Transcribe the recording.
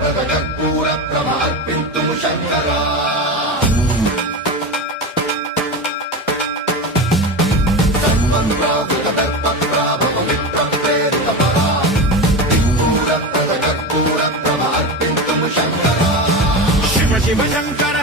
कर्पूरप्रभर्पिन्तुं शङ्करा सर्वं प्रावृतदर्पप्राभवमित्रं प्रेरितपरा कर्पूरप्रभर्पिन्तुं शङ्करा शिव शिव शङ्कर